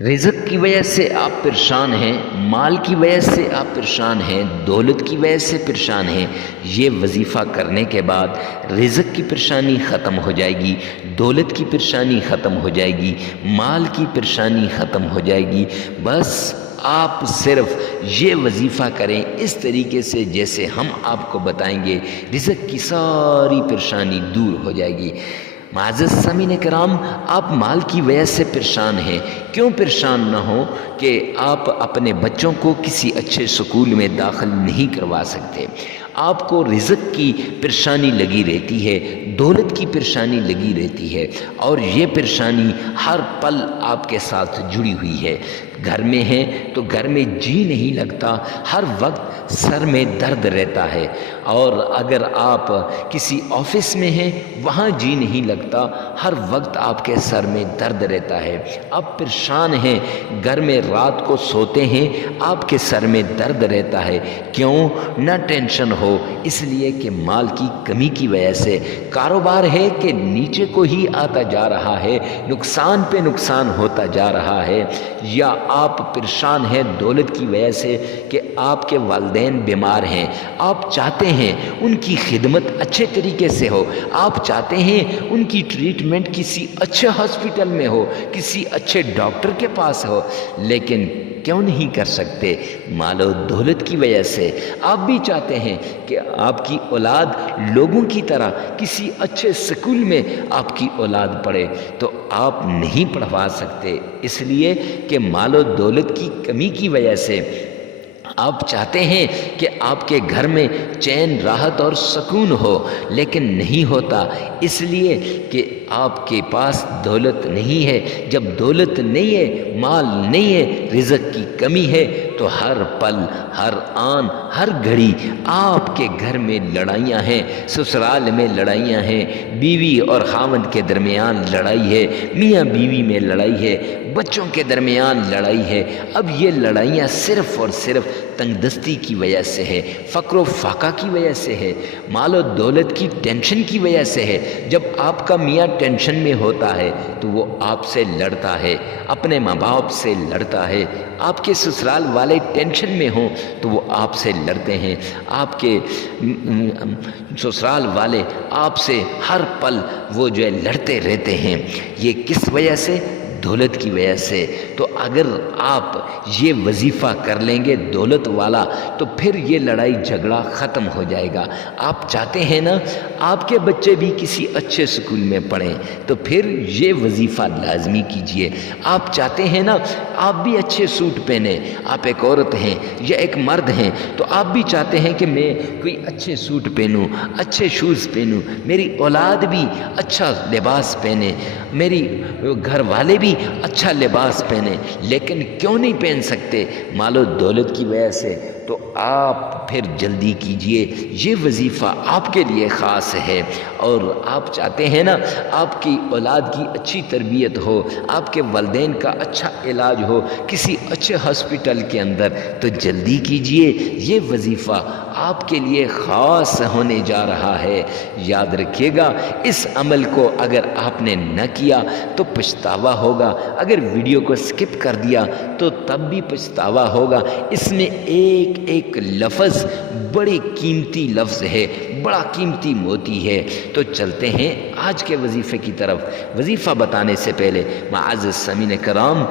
رزق کی وجہ سے آپ پریشان ہیں، مال کی وجہ سے آپ پریشان ہیں، دولت کی وجہ سے پریشان ہیں، یہ وظیفہ کرنے کے بعد رزق کی پریشانی ختم ہو جائے گی، دولت کی پریشانی ختم ہو جائے گی، مال کی پریشانی ختم ہو جائے گی۔ بس آپ صرف یہ وظیفہ کریں اس طریقے سے جیسے ہم آپ کو بتائیں گے، رزق کی ساری پریشانی دور ہو جائے گی۔ معزز سامعین کرام، آپ مال کی وجہ سے پریشان ہیں، کیوں پریشان نہ ہو کہ آپ اپنے بچوں کو کسی اچھے سکول میں داخل نہیں کروا سکتے، آپ کو رزق کی پریشانی لگی رہتی ہے، دولت کی پریشانی لگی رہتی ہے، اور یہ پریشانی ہر پل آپ کے ساتھ جڑی ہوئی ہے۔ گھر میں ہیں تو گھر میں جی نہیں لگتا، ہر وقت سر میں درد رہتا ہے، اور اگر آپ کسی آفس میں ہیں وہاں جی نہیں لگتا، ہر وقت آپ کے سر میں درد رہتا ہے، آپ پریشان ہیں، گھر میں رات کو سوتے ہیں آپ کے سر میں درد رہتا ہے، کیوں نہ ٹینشن ہو، اس لیے کہ مال کی کمی کی وجہ سے کاروبار ہے کہ نیچے کو ہی آتا جا رہا ہے، نقصان پہ نقصان ہوتا جا رہا ہے، یا آپ پریشان ہیں دولت کی وجہ سے کہ آپ کے والدین بیمار ہیں، آپ چاہتے ہیں ان کی خدمت اچھے طریقے سے ہو، آپ چاہتے ہیں ان کی ٹریٹمنٹ کسی اچھے ہاسپٹل میں ہو، کسی اچھے ڈاکٹر کے پاس ہو، لیکن کیوں نہیں کر سکتے؟ مال و دولت کی وجہ سے۔ آپ بھی چاہتے ہیں کہ آپ کی اولاد لوگوں کی طرح کسی اچھے سکول میں آپ کی اولاد پڑھے، تو آپ نہیں پڑھوا سکتے، اس لیے کہ مال و دولت کی کمی کی وجہ سے۔ آپ چاہتے ہیں کہ آپ کے گھر میں چین، راحت اور سکون ہو، لیکن نہیں ہوتا، اس لیے کہ آپ کے پاس دولت نہیں ہے۔ جب دولت نہیں ہے، مال نہیں ہے، رزق کی کمی ہے، تو ہر پل، ہر آن، ہر گھڑی آپ کے گھر میں لڑائیاں ہیں، سسرال میں لڑائیاں ہیں، بیوی اور خاوند کے درمیان لڑائی ہے، میاں بیوی میں لڑائی ہے، بچوں کے درمیان لڑائی ہے۔ اب یہ لڑائیاں صرف اور صرف تنگ دستی کی وجہ سے ہے، فقر و فاقہ کی وجہ سے ہے، مال و دولت کی ٹینشن کی وجہ سے ہے۔ جب آپ کا میاں ٹینشن میں ہوتا ہے تو وہ آپ سے لڑتا ہے، اپنے ماں باپ سے لڑتا ہے، آپ کے سسرال والے ٹینشن میں ہوں تو وہ آپ سے لڑتے ہیں، آپ کے سسرال والے آپ سے ہر پل وہ جو ہے لڑتے رہتے ہیں۔ یہ کس وجہ سے؟ دولت کی وجہ سے۔ تو اگر آپ یہ وظیفہ کر لیں گے دولت والا تو پھر یہ لڑائی جھگڑا ختم ہو جائے گا۔ آپ چاہتے ہیں نا آپ کے بچے بھی کسی اچھے سکول میں پڑھیں، تو پھر یہ وظیفہ لازمی کیجئے۔ آپ چاہتے ہیں نا آپ بھی اچھے سوٹ پہنیں، آپ ایک عورت ہیں یا ایک مرد ہیں تو آپ بھی چاہتے ہیں کہ میں کوئی اچھے سوٹ پہنوں، اچھے شوز پہنوں، میری اولاد بھی اچھا لباس پہنے، میری گھر والے بھی اچھا لباس پہنے، لیکن کیوں نہیں پہن سکتے؟ مال و دولت کی وجہ سے۔ تو آپ پھر جلدی کیجئے، یہ وظیفہ آپ کے لیے خاص ہے، اور آپ چاہتے ہیں نا آپ کی اولاد کی اچھی تربیت ہو، آپ کے والدین کا اچھا علاج ہو کسی اچھے ہاسپٹل کے اندر، تو جلدی کیجئے، یہ وظیفہ آپ کے لیے خاص ہونے جا رہا ہے۔ یاد رکھیے گا اس عمل کو اگر آپ نے نہ کیا تو پچھتاوا ہوگا، اگر ویڈیو کو سکپ کر دیا تو تب بھی پچھتاوا ہوگا۔ اس میں ایک ایک لفظ بڑی قیمتی لفظ ہے، بڑا قیمتی موتی ہے۔ تو چلتے ہیں آج کے وظیفے کی طرف۔ وظیفہ بتانے سے پہلے معزز سامعین کرام،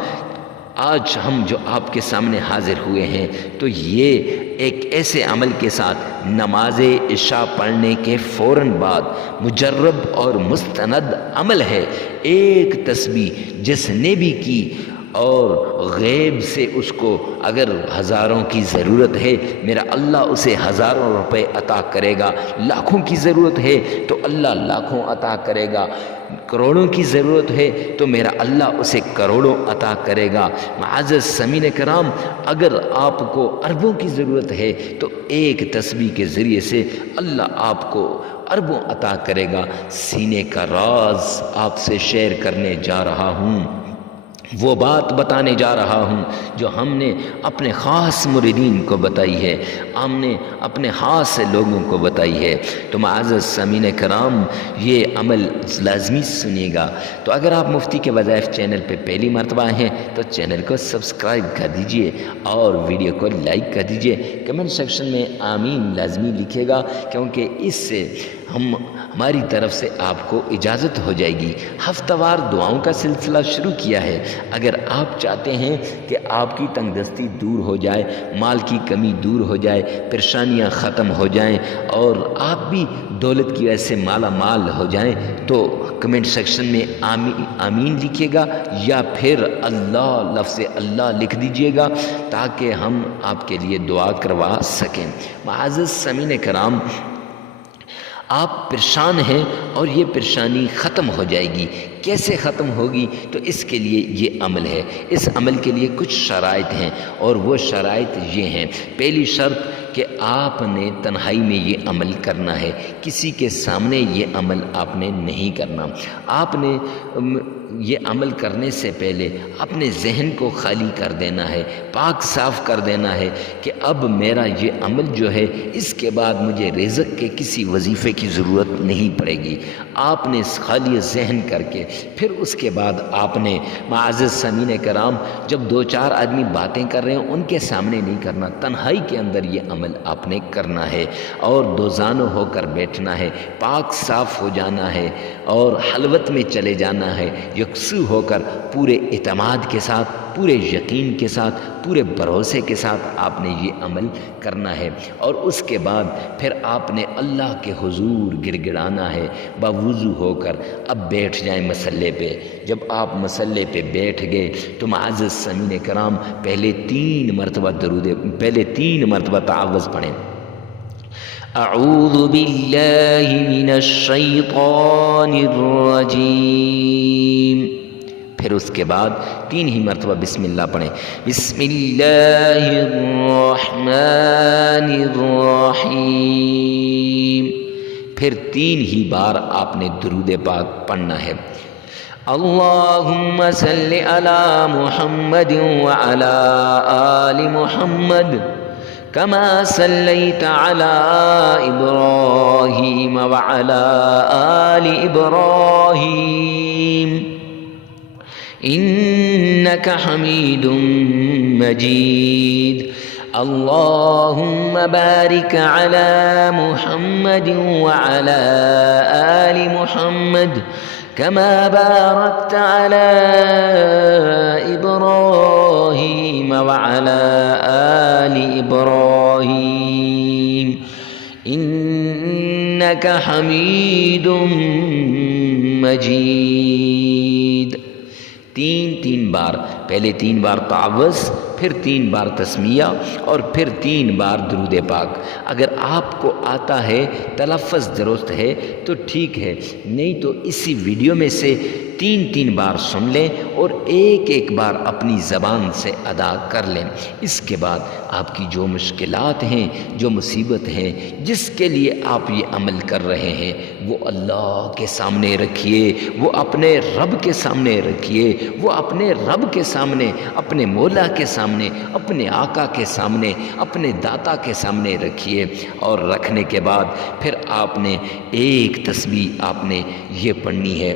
آج ہم جو آپ کے سامنے حاضر ہوئے ہیں تو یہ ایک ایسے عمل کے ساتھ نماز عشاء پڑھنے کے فوراً بعد مجرب اور مستند عمل ہے۔ ایک تسبیح جس نے بھی کی اور غیب سے اس کو اگر ہزاروں کی ضرورت ہے میرا اللہ اسے ہزاروں روپے عطا کرے گا، لاکھوں کی ضرورت ہے تو اللہ لاکھوں عطا کرے گا، کروڑوں کی ضرورت ہے تو میرا اللہ اسے کروڑوں عطا کرے گا۔ معزز سامعین کرام، اگر آپ کو اربوں کی ضرورت ہے تو ایک تسبیح کے ذریعے سے اللہ آپ کو اربوں عطا کرے گا۔ سینے کا راز آپ سے شیئر کرنے جا رہا ہوں۔ وہ بات بتانے جا رہا ہوں جو ہم نے اپنے خاص مریدین کو بتائی ہے، ہم نے اپنے خاص سے لوگوں کو بتائی ہے۔ تو معزز سامعین کرام، یہ عمل لازمی سنیے گا۔ تو اگر آپ مفتی کے وظائف چینل پہ پہلی مرتبہ ہیں تو چینل کو سبسکرائب کر دیجئے اور ویڈیو کو لائک کر دیجئے۔ کمنٹ سیکشن میں آمین لازمی لکھے گا، کیونکہ اس سے ہماری طرف سے آپ کو اجازت ہو جائے گی۔ ہفتہ وار دعاؤں کا سلسلہ شروع کیا ہے۔ اگر آپ چاہتے ہیں کہ آپ کی تنگ دستی دور ہو جائے، مال کی کمی دور ہو جائے، پریشانیاں ختم ہو جائیں اور آپ بھی دولت کی وجہ سے مالا مال ہو جائیں، تو کمنٹ سیکشن میں آمین لکھیے گا یا پھر اللہ، لفظ اللہ لکھ دیجئے گا تاکہ ہم آپ کے لیے دعا کروا سکیں۔ معزز سامعین کرام، آپ پریشان ہیں اور یہ پریشانی ختم ہو جائے گی۔ کیسے ختم ہوگی؟ تو اس کے لیے یہ عمل ہے۔ اس عمل کے لیے کچھ شرائط ہیں اور وہ شرائط یہ ہیں۔ پہلی شرط کہ آپ نے تنہائی میں یہ عمل کرنا ہے، کسی کے سامنے یہ عمل آپ نے نہیں کرنا۔ آپ نے یہ عمل کرنے سے پہلے اپنے ذہن کو خالی کر دینا ہے، پاک صاف کر دینا ہے کہ اب میرا یہ عمل جو ہے اس کے بعد مجھے رزق کے کسی وظیفے کی ضرورت نہیں پڑے گی۔ آپ نے خالی ذہن کر کے پھر اس کے بعد آپ نے معزز سامعین کرام، جب دو چار آدمی باتیں کر رہے ہیں ان کے سامنے نہیں کرنا، تنہائی کے اندر یہ عمل آپ نے کرنا ہے اور دوزانو ہو کر بیٹھنا ہے، پاک صاف ہو جانا ہے اور خلوت میں چلے جانا ہے، یکسو ہو کر پورے اعتماد کے ساتھ، پورے یقین کے ساتھ، پورے بھروسے کے ساتھ آپ نے یہ عمل کرنا ہے۔ اور اس کے بعد پھر آپ نے اللہ کے حضور گڑ گڑانا ہے باوضو ہو کر۔ اب بیٹھ جائیں مسلے پہ۔ جب آپ مسلے پہ بیٹھ گئے تو معزز سامعین کرام، پہلے 3 مرتبہ تعوذ پڑھیں۔ اعوذ باللہ من الشیطان الرجیم، پھر اس کے بعد 3 ہی مرتبہ بسم اللہ پڑھیں۔ بسم اللہ الرحمن الرحیم، پھر 3 ہی بار آپ نے درود پاک پڑھنا ہے۔ اللہم صل علی محمد وعلی آل محمد کما صلیت علی ابراہیم وعلی آل ابراہیم انک حمید مجید۔ اللہم بارک علی محمد وعلی آل محمد کما بارکت علی ابراہیم وعلی آل ابراہیم انک حمید مجید۔ 3 بار، پہلے 3 بار تعوذ، پھر 3 بار تسمیہ اور پھر 3 بار درود پاک۔ اگر آپ کو آتا ہے، تلفظ درست ہے تو ٹھیک ہے، نہیں تو اسی ویڈیو میں سے 3 بار سن لیں اور ایک بار اپنی زبان سے ادا کر لیں۔ اس کے بعد آپ کی جو مشکلات ہیں، جو مصیبت ہیں، جس کے لیے آپ یہ عمل کر رہے ہیں، وہ اللہ کے سامنے رکھیے، وہ اپنے رب کے سامنے رکھیے، وہ اپنے رب کے سامنے، اپنے مولا کے سامنے، اپنے آقا کے سامنے، اپنے داتا کے سامنے رکھیے۔ اور رکھنے کے بعد پھر آپ نے ایک تسبیح آپ نے یہ پڑھنی ہے،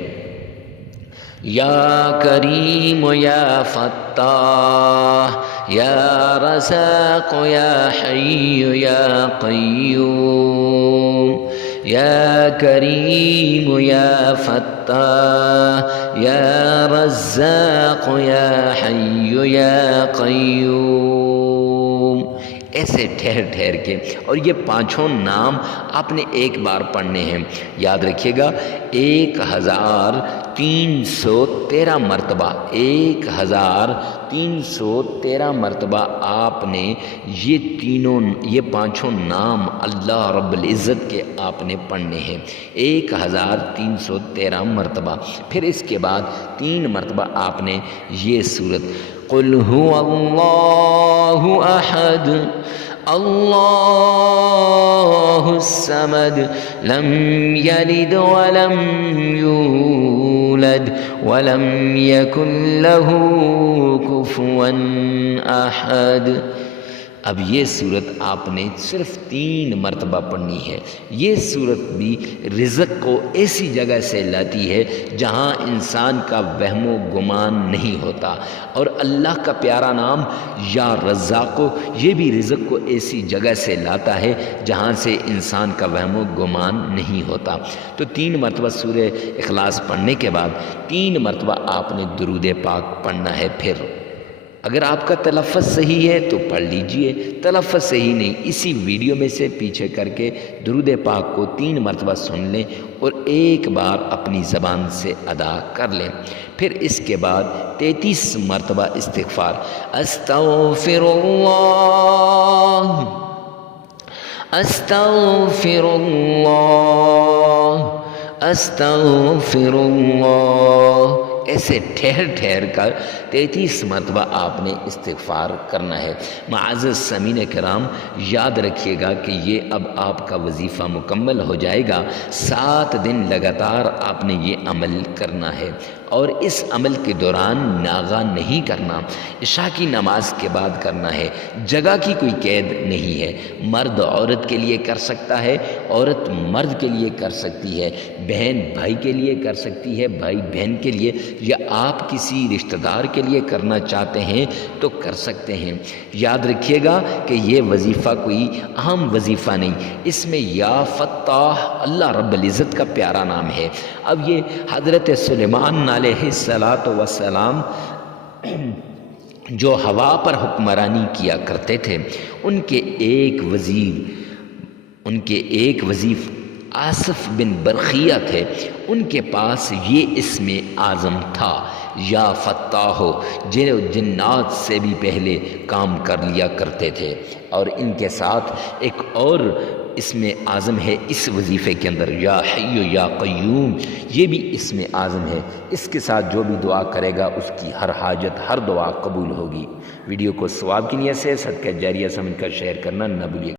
یا کریم یا فتاح یا رزاق یا حی یا قیوم، یا کریم یا فتاح یا رزاق یا حی یا قیوم، ایسے ٹھہر ٹھہر کے۔ اور یہ 5 نام آپ نے ایک بار پڑھنے ہیں۔ یاد رکھیے گا 1313 مرتبہ، 1313 مرتبہ آپ نے یہ 5 نام اللہ رب العزت کے آپ نے پڑھنے ہیں، 1313 مرتبہ۔ پھر اس کے بعد 3 مرتبہ آپ نے یہ سورت قل هو اللہ احد اللہ الصمد لم یلد ولم یولد ولم یکن له کفوا احد۔ اب یہ صورت آپ نے صرف 3 مرتبہ پڑھنی ہے۔ یہ صورت بھی رزق کو ایسی جگہ سے لاتی ہے جہاں انسان کا وہم و گمان نہیں ہوتا، اور اللہ کا پیارا نام یا رزاق، یہ بھی رزق کو ایسی جگہ سے لاتا ہے جہاں سے انسان کا وہم و گمان نہیں ہوتا۔ تو 3 مرتبہ سورہ اخلاص پڑھنے کے بعد 3 مرتبہ آپ نے درود پاک پڑھنا ہے۔ پھر اگر آپ کا تلفظ صحیح ہے تو پڑھ لیجئے، تلفظ صحیح نہیں اسی ویڈیو میں سے پیچھے کر کے درود پاک کو 3 مرتبہ سن لیں اور ایک بار اپنی زبان سے ادا کر لیں۔ پھر اس کے بعد 33 مرتبہ استغفار، استغفر اللہ استغفر اللہ استغفر اللہ، ایسے ٹھہر ٹھہر کر 33 مرتبہ آپ نے استغفار کرنا ہے۔ معزز سامعین کرام، یاد رکھیے گا کہ یہ اب آپ کا وظیفہ مکمل ہو جائے گا۔ 7 دن لگاتار آپ نے یہ عمل کرنا ہے، اور اس عمل کے دوران ناغہ نہیں کرنا، عشاء کی نماز کے بعد کرنا ہے۔ جگہ کی کوئی قید نہیں ہے، مرد عورت کے لیے کر سکتا ہے، عورت مرد کے لیے کر سکتی ہے، بہن بھائی کے لیے کر سکتی ہے، بھائی بہن کے لیے، یا آپ کسی رشتہ دار کے لیے کرنا چاہتے ہیں تو کر سکتے ہیں۔ یاد رکھیے گا کہ یہ وظیفہ کوئی عام وظیفہ نہیں، اس میں یا فتاح اللہ رب العزت کا پیارا نام ہے۔ اب یہ حضرت سلیمان علیہ السلام جو ہوا پر حکمرانی کیا کرتے تھے، ان کے ایک وزیر آصف بن برخیہ تھے، ان کے پاس یہ اسم اعظم تھا، یا فتاح، جو جنات سے بھی پہلے کام کر لیا کرتے تھے، اور ان کے ساتھ ایک اور اسم اعظم ہے اس وظیفے کے اندر، یا حی یا قیوم، یہ بھی اسم اعظم ہے۔ اس کے ساتھ جو بھی دعا کرے گا اس کی ہر حاجت، ہر دعا قبول ہوگی۔ ویڈیو کو ثواب کی نیت سے صدقہ جاریہ سمجھ کر شیئر کرنا نہ بھولیے۔